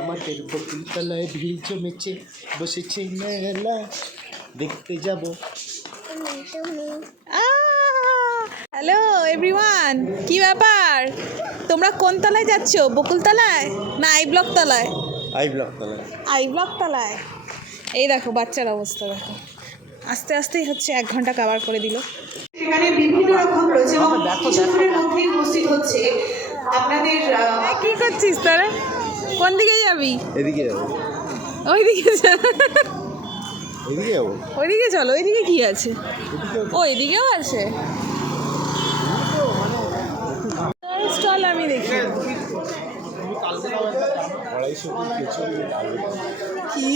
আমাদের বকুলতলায় ভিড় জমেছে, বসেছে মেলা, দেখতে যাব। হ্যালো এভরিওয়ান, কি ব্যাপার? তোমরা কোন তলায় যাচ্ছ? বকুলতলায় না আই ব্লক তলায়? আই ব্লক তলায়। আই ব্লক তলায়। এই দেখো বাচ্চার অবস্থা দেখো, আস্তে আস্তেই হচ্ছে 1 ঘন্টা কভার করে দিল। সেখানে বিভিন্ন রকম রয়েছে এবং কিছুক্ষণের মধ্যেই উপস্থিত হচ্ছে আপনাদের। কি করছিস তোরা? কোন দিকে যাবি? এদিকে যাবো। ওইদিকে এদিকে যাবো। ওইদিকে চলো। ওইদিকে কি আছে? ও এদিকেও আছে স্টল, আমি দেখি। কি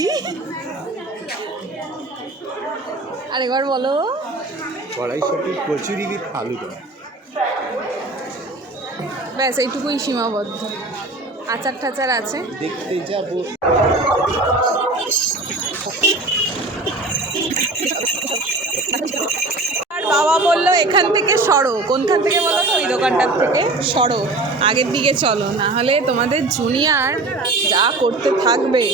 আরেকবার বলো। কড়াইশুঁটি কচুরি কি আলুটা? ব্যাস এইটুকুই সীমাবদ্ধ। আচার টাচার আছে। দেখতে যাবো। আর বাবা বললো এখান থেকে সরো। কোনখান থেকে বলো তো? ওই দোকানটার থেকে সরো, আগের দিকে চলো, না হলে তোমাদের জুনিয়র যা করতে থাকবে,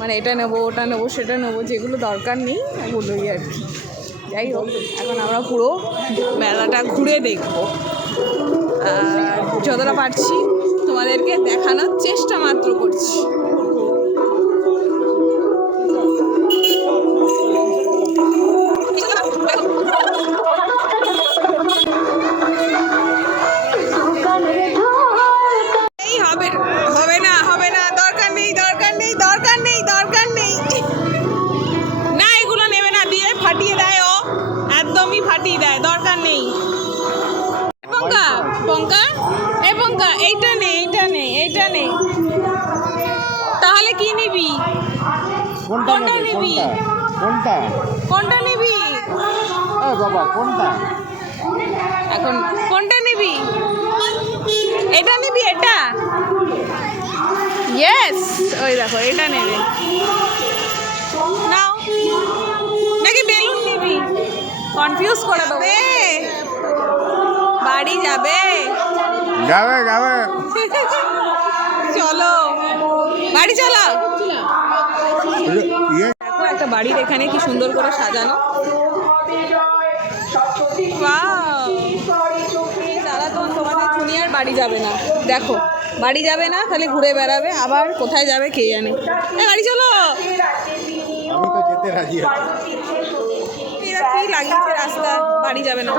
মানে এটা নেবো ওটা নেবো সেটা নেবো, যেগুলো দরকার নেই ওগুলোই আর কি। যাই হোক, এখন আমরা পুরো মেলাটা ঘুরে দেখবো, আর যতটা পারছি তোমাদেরকে দেখানোর চেষ্টা মাত্র করছি। ফাটিয়ে দেয়, ও একদমই ফাটিয়ে দেয়, দরকার নেই। পঙ্কা পঙ্কা এ পঙ্কা, এইটা নেই এইটা নেই এইটা নেই, তাহলে কি নিবি? কোনটা নিবি? কোনটা কোনটা নিবি? বাবা কোনটা? এখন কোনটা নিবি? এটা নিবি? এটা ইয়েস, ওই দেখো এটা নেবে। নাও, নাকি বেলুন নিবি? কনফিউজ করে দেবে। বাড়ি যাবে? যাবে যাবে। চলো বাড়ি চলো। দেখো একটা বাড়ির এখানে কি সুন্দর করে সাজানো। তারা তো তোমাদের জুনিয়র বাড়ি যাবে না, দেখো বাড়ি যাবে না, খালি ঘুরে বেড়াবে, আবার কোথায় যাবে কে জানে। বাড়ি চলো। আমি তো যেতে রাজি আছি। এরা কি লাগিয়েছে রাস্তা, বাড়ি যাবে না।